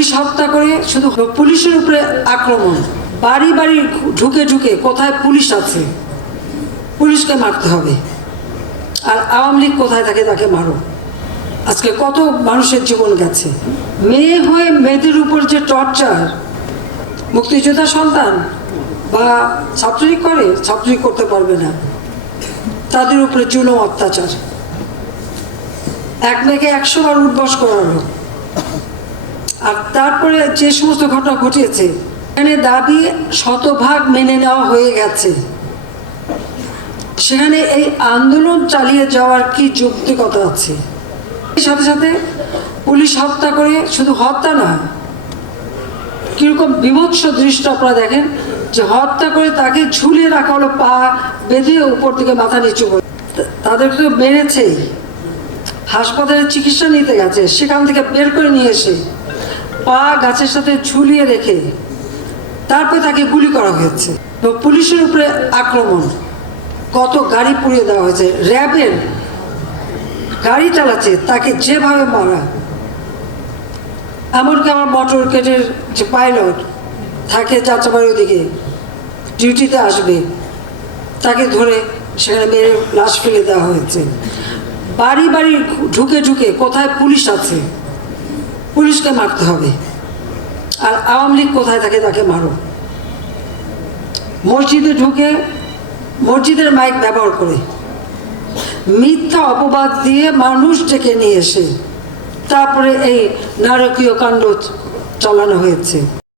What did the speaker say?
Police হত্যা করে শুধু পুলিশের উপরে আক্রমণ, বাড়ি বাড়ি ঢুকে ঢুকে কোথায় পুলিশ আছে পুলিশকে মারতে হবে, আর আওয়ামী লীগ কোথায় থাকে তাকে মারো। আজকে কত মানুষের জীবন গেছে। মেয়ে হয়ে মেয়েদের উপর যে টর্চার, মুক্তিযোদ্ধা সন্তান বা ছাত্রলীগ করে, ছাত্রলীগ করতে পারবে না, তাদের উপরে জুলুম অত্যাচার, এক মেয়েকে 100 বার উঠবস করানো। আর তারপরে যে সমস্ত ঘটনা ঘটিয়েছে এখানে দাবি শতভাগ মেনে নেওয়া হয়ে গেছে, সেখানে এই আন্দোলন চালিয়ে যাওয়ার কি যৌক্তিকতা আছে? সাথে সাথে পুলিশ হত্যা করে শুধু হত্যা না, কিরকম বিভৎস দৃশ্য আপনারা দেখেন যে হত্যা করে তাকে ঝুলিয়ে রাখা হলো, পা বেঁধে উপর থেকে মাথা নিচু করে। তাদেরকে তো মেরেছেই, হাসপাতালে চিকিৎসা নিতে গেছে, সেখান থেকে বের করে নিয়ে এসে পা গাছের সাথে ঝুলিয়ে রেখে তারপরে তাকে গুলি করা হয়েছে। তো পুলিশের উপরে আক্রমণ, কত গাড়ি পুড়িয়ে দেওয়া হয়েছে, র্যাবের গাড়ি চালাচ্ছে তাকে যেভাবে মারা। এমনকি আমার মোটর কেটের যে পাইলট থাকে যাত্রাবাড়ির ওদিকে ডিউটিতে আসবে, তাকে ধরে সেখানে মেরে লাশ ফেলে দেওয়া হয়েছে। বাড়ি বাড়ি ঢুকে ঢুকে কোথায় পুলিশ আছে পুলিশকে মারতে হবে, আর আওয়ামী লীগ কোথায় থাকে তাকে মারো। মসজিদে ঢুকে মসজিদের মাইক ব্যবহার করে মিথ্যা অপবাদ দিয়ে মানুষ ডেকে নিয়ে এসে তারপরে এই নারকীয় কাণ্ড চালানো হয়েছে।